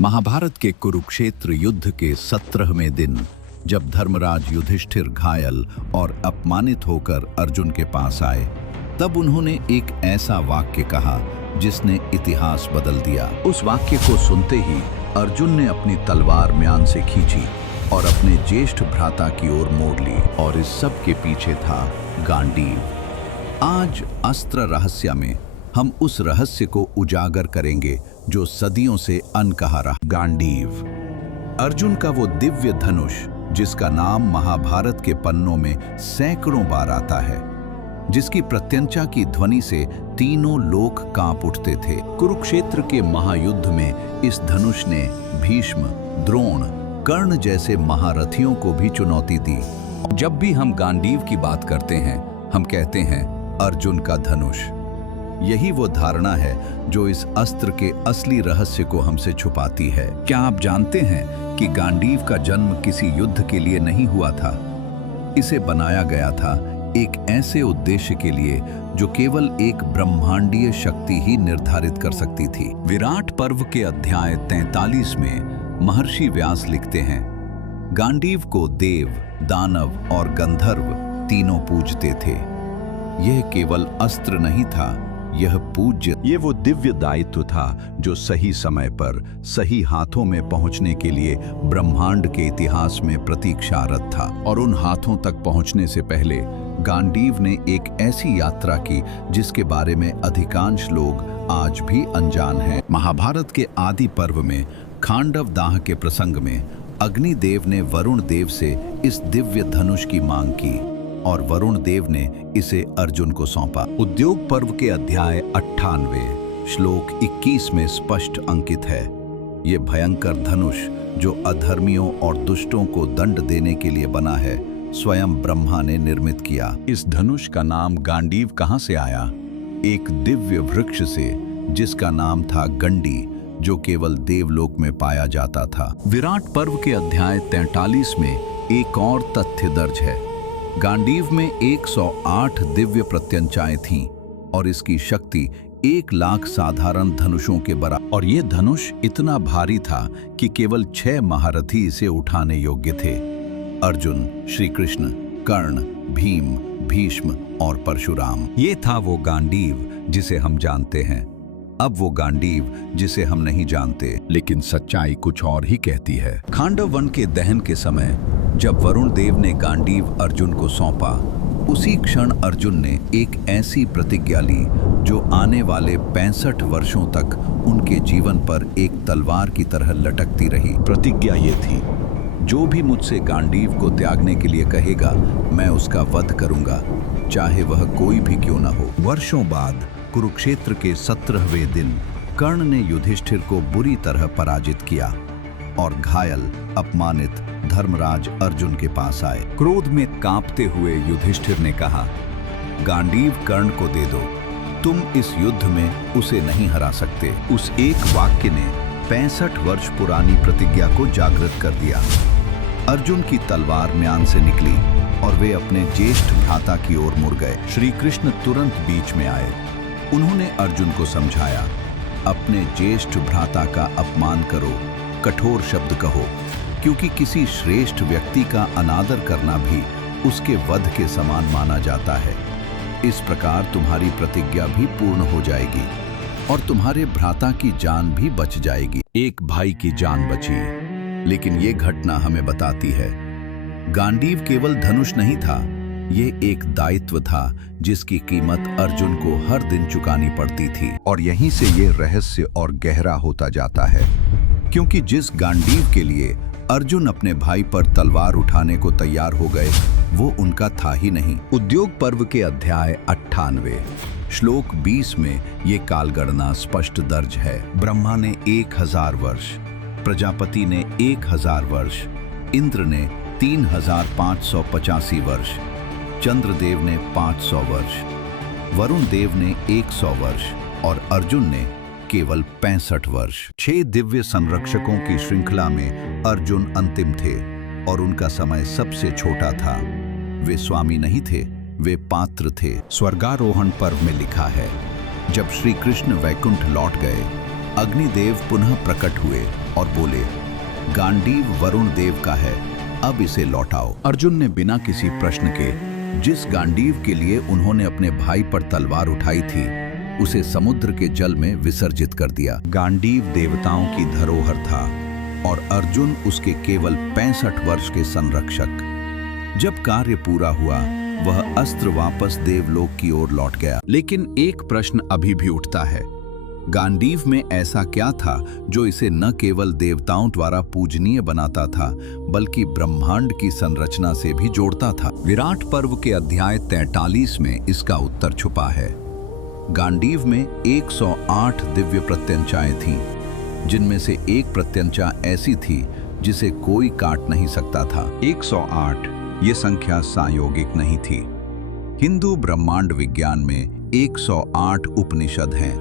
महाभारत के कुरुक्षेत्र युद्ध के 17वें दिन जब धर्मराज युधिष्ठिर घायल और अपमानित होकर अर्जुन के पास आए, तब उन्होंने एक ऐसा वाक्य कहा जिसने इतिहास बदल दिया। उस वाक्य को सुनते ही अर्जुन ने अपनी तलवार म्यान से खींची और अपने ज्येष्ठ भ्राता की ओर मोड़ ली, और इस सब के पीछे था गांडीव। आज अस्त्र रहस्य में हम उस रहस्य को उजागर करेंगे जो सदियों से अनकहा रहा। गांडीव, अर्जुन का वो दिव्य धनुष जिसका नाम महाभारत के पन्नों में सैकड़ों बार आता है, जिसकी प्रत्यंचा की ध्वनि से तीनों लोक कांप उठते थे। कुरुक्षेत्र के महायुद्ध में इस धनुष ने भीष्म, द्रोण, कर्ण जैसे महारथियों को भी चुनौती दी। जब भी हम गांडीव की बात करते हैं, हम कहते हैं अर्जुन का धनुष। यही वो धारणा है जो इस अस्त्र के असली रहस्य को हमसे छुपाती है। क्या आप जानते हैं कि गांडीव का जन्म किसी युद्ध के लिए नहीं हुआ था? इसे बनाया गया था एक ऐसे उद्देश्य के लिए जो केवल एक ब्रह्मांडीय शक्ति ही निर्धारित कर सकती थी। विराट पर्व के अध्याय 43 में महर्षि व्यास लिखते हैं, गांडीव को देव, दानव और गंधर्व तीनों पूजते थे। यह केवल अस्त्र नहीं था, यह पूज्य, ये वो दिव्य दायित्व था जो सही समय पर सही हाथों में पहुंचने के लिए ब्रह्मांड के इतिहास में प्रतीक्षारत था। और उन हाथों तक पहुंचने से पहले गांडीव ने एक ऐसी यात्रा की जिसके बारे में अधिकांश लोग आज भी अनजान हैं। महाभारत के आदि पर्व में खांडव दाह के प्रसंग में अग्निदेव ने वरुण देव से इस दिव्य धनुष की मांग की और वरुण देव ने इसे अर्जुन को सौंपा। उद्योग पर्व के अध्याय 98 श्लोक 21 में स्पष्ट अंकित है, ये भयंकर धनुष जो अधर्मियों और दुष्टों को दंड देने के लिए बना है, स्वयं ब्रह्मा ने निर्मित किया। इस धनुष का नाम गांडीव कहाँ से आया? एक दिव्य वृक्ष से जिसका नाम था गंडी, जो केवल देवलोक में पाया जाता था। विराट पर्व के अध्याय 43 में एक और तथ्य दर्ज है। गांडीव में 108 दिव्य प्रत्यंचाएं थीं और इसकी शक्ति 1,00,000 साधारण धनुषों के बराबर। और ये धनुष इतना भारी था कि केवल 6 महारथी इसे उठाने योग्य थे: अर्जुन, श्री कृष्ण, कर्ण, भीम, भीष्म और परशुराम। ये था वो गांडीव जिसे हम जानते हैं। अब वो गांडीव जिसे हम नहीं जानते, लेकिन सच्चाई कुछ और ही कहती है। खांडव वन के दहन के समय जब वरुण देव ने गांडीव अर्जुन को सौंपा, उसी क्षण अर्जुन ने एक ऐसी प्रतिज्ञा ली जो आने वाले 65 वर्षों तक उनके जीवन पर एक तलवार की तरह लटकती रही। प्रतिज्ञा ये थी, जो भी मुझसे गांडीव को त्यागने के लिए कहेगा, मैं उसका वध करूंगा, चाहे वह कोई भी क्यों न हो। वर्षों बाद कुरुक्षेत्र के 17वें दिन कर्ण ने युधिष्ठिर को बुरी तरह पराजित किया और घायल, अपमानित धर्मराज अर्जुन के पास आए। क्रोध में कांपते हुए युधिष्ठिर ने कहा, गांडीव कर्ण को दे दो, तुम इस युद्ध में उसे नहीं हरा सकते। उस एक वाक्य ने 65 वर्ष पुरानी प्रतिज्ञा को जागृत कर दिया। अर्जुन की तलवार म्यान से निकली और वे अपने ज्येष्ठ भ्राता की ओर मुड़ गए। श्री कृष्ण तुरंत बीच में आए। उन्होंने अर्जुन को समझाया, अपने ज्येष्ठ भ्राता का अपमान करो, कठोर शब्द कहो, क्योंकि किसी श्रेष्ठ व्यक्ति का अनादर करना भी उसके वध के समान माना जाता है। इस प्रकार तुम्हारी प्रतिज्ञा भी पूर्ण हो जाएगी और तुम्हारे भ्राता की जान भी बच जाएगी। एक भाई की जान बची, लेकिन ये घटना हमें बताती है, गांडीव केवल धनुष नहीं था, ये एक दायित्व था जिसकी कीमत अर्जुन को हर दिन चुकानी पड़ती थी। और यहीं से ये रहस्य और गहरा होता जाता है, क्योंकि जिस गांडीव के लिए अर्जुन अपने भाई पर तलवार उठाने को तैयार हो गए, वो उनका था ही नहीं। उद्योग पर्व के अध्याय 98 श्लोक 20 में ये कालगणना स्पष्ट दर्ज है। ब्रह्मा ने 1000 वर्ष, प्रजापति ने 1000 वर्ष, इंद्र ने 3585 वर्ष, चंद्रदेव ने 500 वर्ष, वरुण देव ने 100 वर्ष और अर्जुन ने केवल 65 वर्ष। 6 दिव्य संरक्षकों की श्रृंखला में अर्जुन अंतिम थे और उनका समय सबसे छोटा था। वे स्वामी नहीं थे, वे पात्र थे। स्वर्गारोहण पर्व में लिखा है, जब श्री कृष्ण वैकुंठ लौट गए, अग्निदेव पुनः प्रकट हुए और बोले, गांडीव वरुण देव का है, अब इसे लौटाओ। अर्जुन ने बिना किसी प्रश्न के जिस गांडीव के लिए उन्होंने अपने भाई पर तलवार उठाई थी, उसे समुद्र के जल में विसर्जित कर दिया। गांडीव देवताओं की धरोहर था और अर्जुन उसके केवल 65 वर्ष के संरक्षक। जब कार्य पूरा हुआ, वह अस्त्र वापस देवलोक की ओर लौट गया। लेकिन एक प्रश्न अभी भी उठता है, गांडीव में ऐसा क्या था जो इसे न केवल देवताओं द्वारा पूजनीय बनाता था, बल्कि ब्रह्मांड की संरचना से भी जोड़ता था? विराट पर्व के अध्याय 43 में इसका उत्तर छुपा है। गांडीव में 108 दिव्य प्रत्यंचाएं थीं, जिनमें से एक प्रत्यंचा ऐसी थी जिसे कोई काट नहीं सकता था। 108 ये संख्या सांयोगिक नहीं थी। हिंदू ब्रह्मांड विज्ञान में 108 उपनिषद हैं।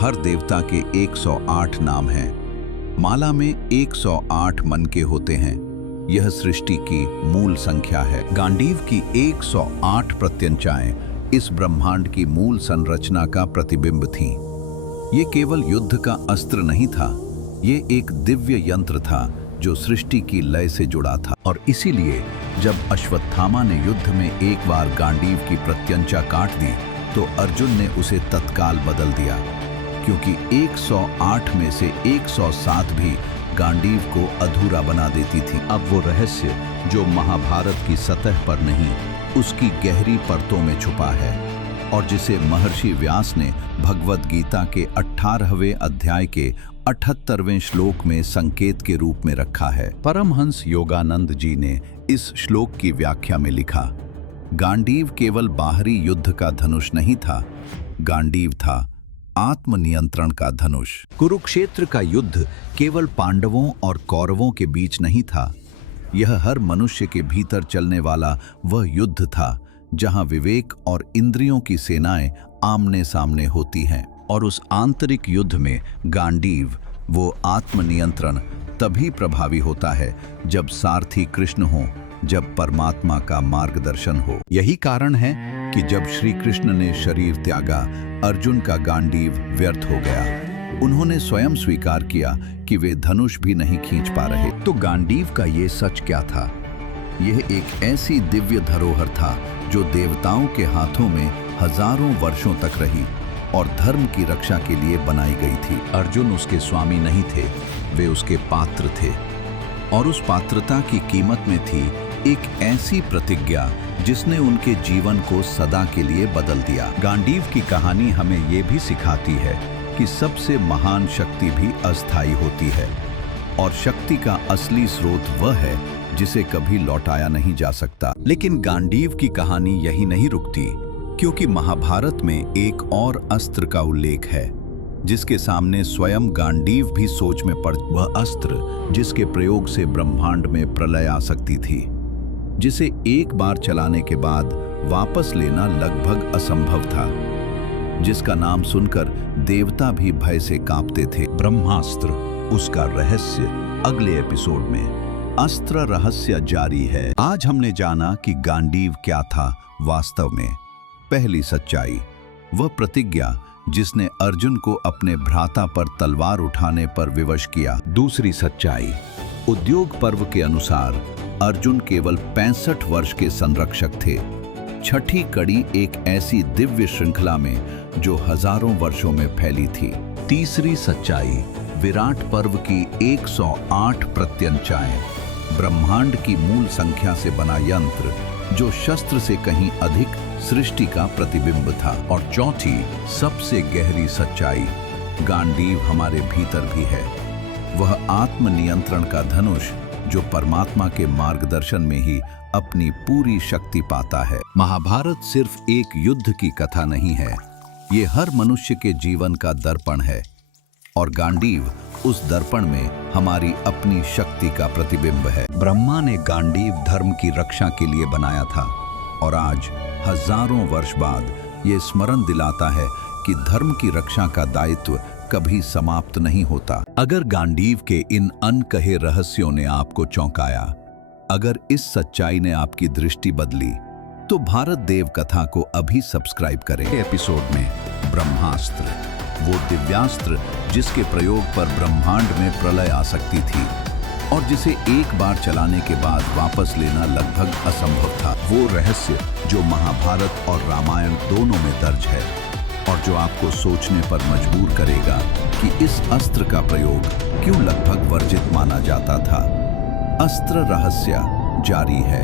हर देवता के 108 नाम हैं। माला में 108 मन के होते हैं। यह सृष्टि की मूल संख्या है। गांडीव की 108 प्रत्यंचाएं इस ब्रह्मांड की मूल संरचना का प्रतिबिंब थीं। ये केवल युद्ध का अस्त्र नहीं था, ये एक दिव्य यंत्र था जो सृष्टि की लय से जुड़ा था। और इसीलिए जब अश्वत्थामा ने युद्ध में एक बार गांडीव की प्रत्यंचा काट दी, तो अर्जुन ने उसे तत्काल बदल दिया, क्योंकि 108 में से 107 भी गांडीव को अधूरा बना देती थी। अब वो रहस्य जो महाभारत की सतह पर नहीं, उसकी गहरी परतों में छुपा है, और जिसे महर्षि व्यास ने भगवद गीता के 18वें अध्याय के 78वें श्लोक में संकेत के रूप में रखा है। परमहंस योगानंद जी ने इस श्लोक की व्याख्या में लिखा, गांडीव केवल बाहरी युद्ध का धनुष नहीं था, गांडीव था आत्मनियंत्रण का धनुष। कुरुक्षेत्र का युद्ध केवल पांडवों और कौरवों के बीच नहीं था, यह हर मनुष्य के भीतर चलने वाला वह युद्ध था जहां विवेक और इंद्रियों की सेनाएं आमने सामने होती हैं। और उस आंतरिक युद्ध में गांडीव, वो आत्मनियंत्रण तभी प्रभावी होता है जब सारथी कृष्ण हो, जब परमात्मा का मार्गदर्शन हो। यही कारण है कि जब श्री कृष्ण ने शरीर त्यागा, अर्जुन का गांडीव व्यर्थ हो गया। उन्होंने स्वयं स्वीकार किया कि वे धनुष भी नहीं खींच पा रहे। तो गांडीव का ये सच क्या था? यह एक ऐसी दिव्य धरोहर था जो देवताओं के हाथों में हजारों वर्षों तक रही और धर्म की रक्षा के लिए बनाई गई थी। अर्जुन उसके स्वामी नहीं थे, वे उसके पात्र थे। और उस पात्रता की कीमत में थी एक ऐसी प्रतिज्ञा जिसने उनके जीवन को सदा के लिए बदल दिया। गांडीव की कहानी हमें ये भी सिखाती है कि सबसे महान शक्ति भी अस्थायी होती है, और शक्ति का असली स्रोत वह है जिसे कभी लौटाया नहीं जा सकता। लेकिन गांडीव की कहानी यही नहीं रुकती, क्योंकि महाभारत में एक और अस्त्र का उल्लेख है जिसके सामने स्वयं गांडीव भी सोच में पड़। वह अस्त्र जिसके प्रयोग से ब्रह्मांड में प्रलय आ सकती थी, जिसे एक बार चलाने के बाद वापस लेना लगभग असंभव था, जिसका नाम सुनकर देवता भी भय से कांपते थे। ब्रह्मास्त्र, उसका रहस्य अगले एपिसोड में। अस्त्र रहस्य जारी है। आज हमने जाना कि गांडीव क्या था वास्तव में। पहली सच्चाई, वह प्रतिज्ञा जिसने अर्जुन को अपने भ्राता पर तलवार उठाने पर विवश किया। दूसरी सच्चाई, उद्योग पर्व के अनुसार अर्जुन केवल 65 वर्ष के संरक्षक थे। छठी कड़ी एक ऐसी दिव्य श्रृंखला में जो हजारों वर्षों में फैली थी। तीसरी सच्चाई, विराट पर्व की 108 प्रत्यंचाएं, ब्रह्मांड की मूल संख्या से बना यंत्र जो शस्त्र से कहीं अधिक सृष्टि का प्रतिबिंब था। और चौथी, सबसे गहरी सच्चाई, गांडीव हमारे भीतर भी है, वह आत्मनियंत्रण का धनुष जो परमात्मा के मार्गदर्शन में ही अपनी पूरी शक्ति पाता है। महाभारत सिर्फ एक युद्ध की कथा नहीं है, ये हर मनुष्य के जीवन का दर्पण है, और गांडीव उस दर्पण में हमारी अपनी शक्ति का प्रतिबिंब है। ब्रह्मा ने गांडीव धर्म की रक्षा के लिए बनाया था, और आज हजारों वर्ष बाद ये स्मरण दिलाता है कि धर्म की रक्षा का दायित्व कभी समाप्त नहीं होता। अगर गांडीव के इन अनकहे रहस्यों ने आपको चौंकाया, अगर इस सच्चाई ने आपकी दृष्टि बदली, तो भारत देव कथा को अभी सब्सक्राइब करें। एपिसोड में ब्रह्मास्त्र, वो दिव्यास्त्र जिसके प्रयोग पर ब्रह्मांड में प्रलय आ सकती थी और जिसे एक बार चलाने के बाद वापस लेना लगभग असंभव था। वो रहस्य जो महाभारत और रामायण दोनों में दर्ज है और जो आपको सोचने पर मजबूर करेगा कि इस अस्त्र का प्रयोग क्यों लगभग वर्जित माना जाता था। अस्त्र रहस्य जारी है।